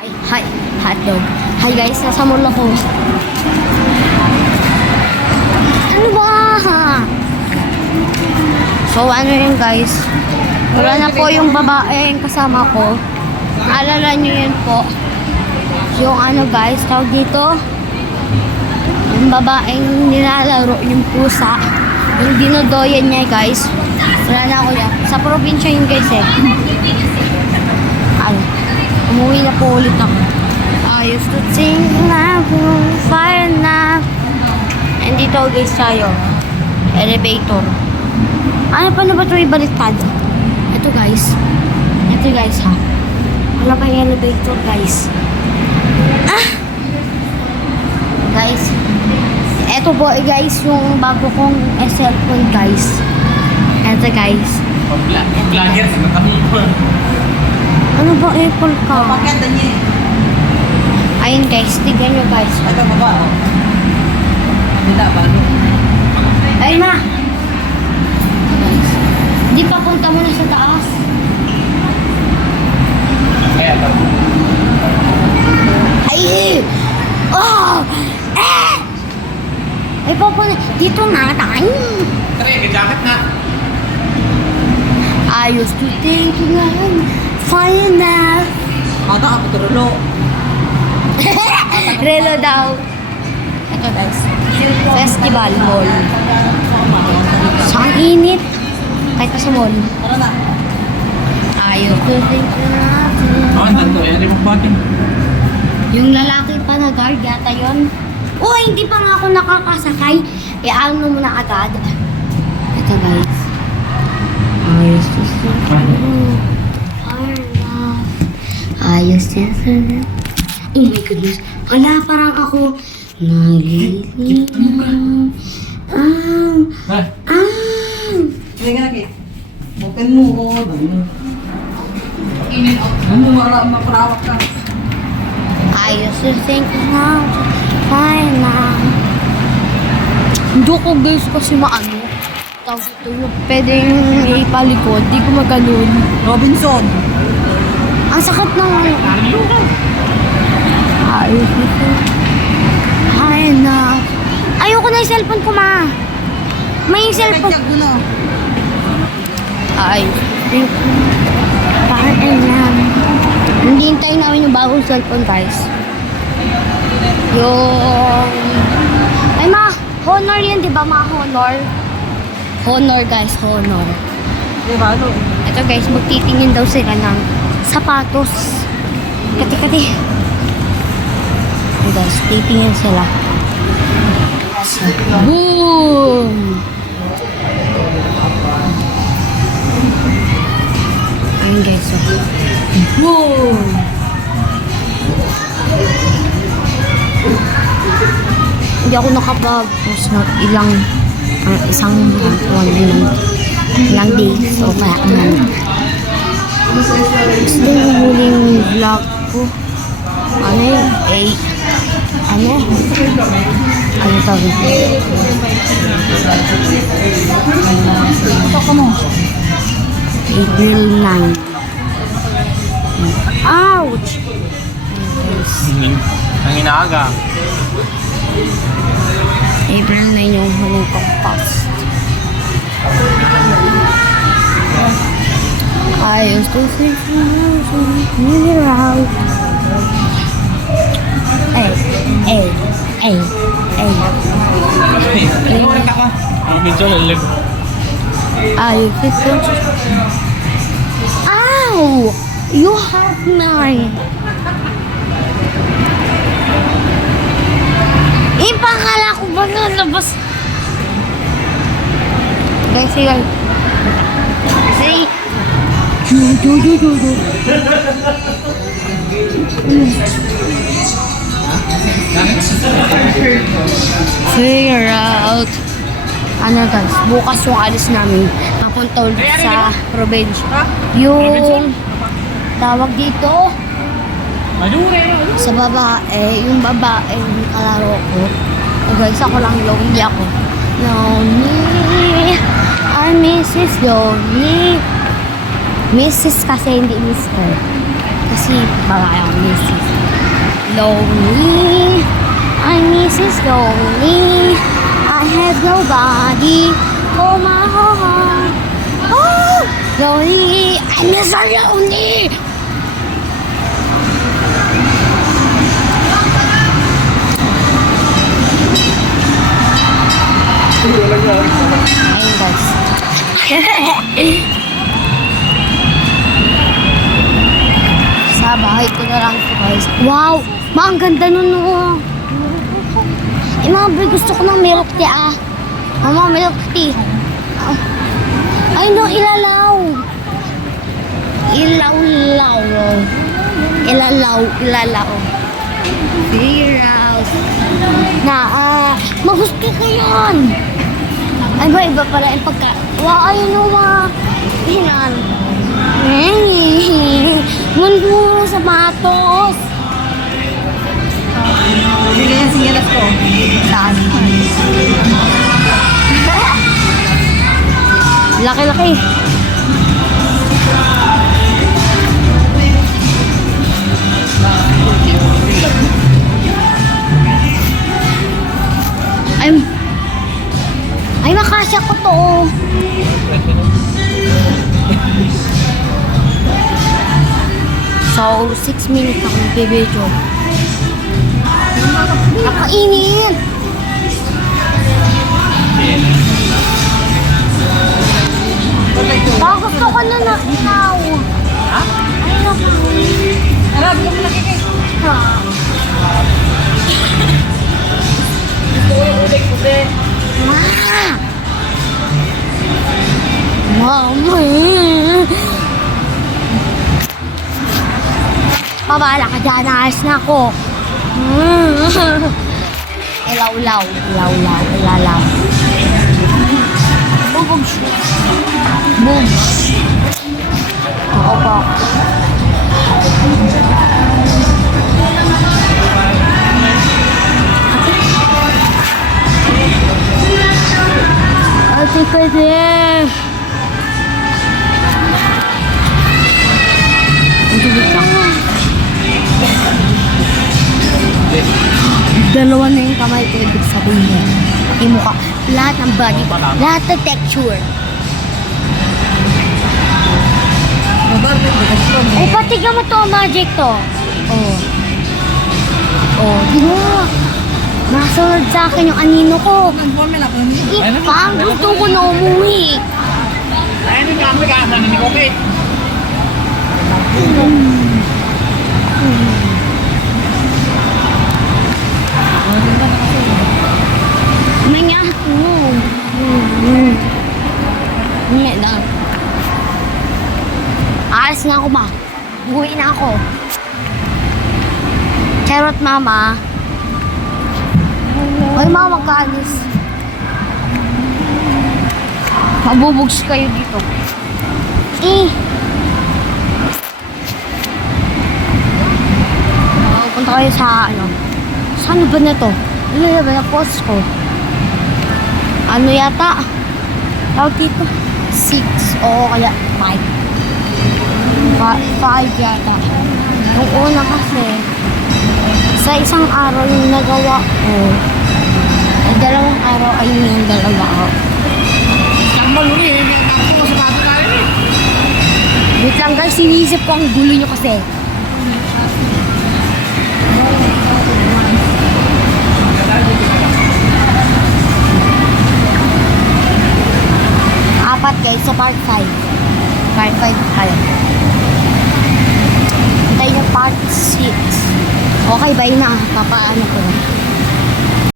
Hi, hotdog. Hi guys, nasa mall ako. Ano ba? So ano yun guys? Wala na po yung babaeng kasama ko. Alala nyo yun po. Yung ano guys, tawag dito. Yung babaeng nilalaro yung pusa. Yung dinodoyan niya guys. Wala na ako yan. Sa probinsya yun guys eh. Ano? Umuwi na po ulit ako. I used to think na fire na. And dito guys tayo. Elevator. Ano pa na ba ito ibaliktad? Ito guys. Ito guys ha. Wala pa yung elevator guys. Ah! Guys. Ito po guys yung bago kong cellphone guys. Ito guys. Vlogger sa kami po. Ano ba Apple ka? Pakita niya. Ayun guys, tignan nyo guys. Ito baba oh. Hindi ba no? Ayun na! Guys, di pa punta mo na sa taas. Kaya ba? Ay! Oh! Eh! Ay, papunta. Dito na tayo. Tara, jacket na. I used to think lang. Fine na. Ata ako turulo. Relo daw. Ito guys. Festival mall. Ang init. Kahit pa sa mall. Tara na. I used to think lang. Oh, nandito. Yan yung magbating. Yung lalaki pa na guard yata yun. Oh, hindi pa nga ako nakakasakay. Ano mo na agad. Ito guys. Ayos to Ayos yan. Oh my goodness. Wala, parang ako. Nalilinaw. Sige nga, Kit. Bukin mo ko. Init out. Ano maparawak ka? I used to think now, fine now. Hindi ko guys kasi maano. Tapos ito, pwedeng ipalikod. Di ko maganon. Robinson. Ang sakit ng ano. I used to think, fine now. Ayoko na yung cellphone ko, ma. May cellphone. Kaya gulo. I used to think, fine now. Hindi hintayin namin yung bagong cellphone, guys. Yung... Ay, ma! Honor yan, di ba, ma? Honor. Honor, guys. Honor. Di ba, ano? Ito, guys, magtitingin daw sila ng sapatos. Kati-kati. Ito, guys, titingin sila. Boom! Ayun, guys, so. Boom! Hindi ako nakapag-post ng isang ilang days o kaya gusto yung huling vlog ko. Ano yun? Ano tawag ito? Ito mo. April 9. Ouch! Ang inaaga. April 9 yung huling pag-post. I used to think you're out. Ay. Kumanta ka. Medyo lalag. I used to think. Ow! You hurt me. Ipakala ko ba nalabas? Guys, sige. Say. Figure out. Ano guys, bukas yung alis namin. Papunta ulit sa probinsya. Yung tawag dito sa babae, yung babae yung kalaro ko. O guys, ako lang lonely ako. Lonely, I Mrs. Lonely. Mrs. kasi hindi Mr. Kasi babae ako, Mrs. Lonely, I miss is lonely. I have nobody for my heart. Oh, lonely, I miss so lonely. Ayun guys. Sa bahay ko na lang ito guys. Wow! Ma, ang ganda nun no. Eh mga boy, gusto ko ng milk tea ah. Mama, milk tea. Ah. Ay no, ilalaw. Ilaw-law. Ilalaw. Figure out. Magusto ko yan. Ay ba, iba pala yung pagka... Wow, ayun no ma. Hinan. Mundo sapatos. Sige yan, singilas ko. Saan? Laki-laki. Ay, makasya ko to. So, 6 minutes ako nagbibideo. Nakainit! Baka gusto ko na nakinaw. Ha? Ay, naku. Arab, ikaw mo nakikit. Ha? Gusto ko yung ulit. Ma! Mama! Pabala ka dyan, ayos na ako. Ilaw-law. Bubugs. Ako po. Ate ka din. Dalawa na yung kamay ko, ibig sabihin. Yung mukha, lahat ng body, lahat ng texture. Ay, patigan mo to, magic to. Di mo. Nasunod sa akin yung anino ko. Ipang gusto ko na umuwi. Ayun yung kami kasa ni Kokit. Manya ako. Hindi na. Aalis na ako ma. Uwi na ako. Charot mama. Ay mama, magkaalis. Mabubugs kayo dito. Punta kayo sa ano. Saan ba na to? Ano na ba na post ko? Ano yata? Tawag dito? 6 o kaya 5. 5 yata. Yung una kasi, sa isang araw yung nagawa ko, ay dalawang araw ay yung dalawa ko. Maluri, tapos ko sa kato tayo eh. Wait lang guys, sinisip ko ang gulo nyo kasi. Apat guys, sa part 5. Part 5 tayo. Hintayin yung part 6. Okay, bye na. Papaano ko na.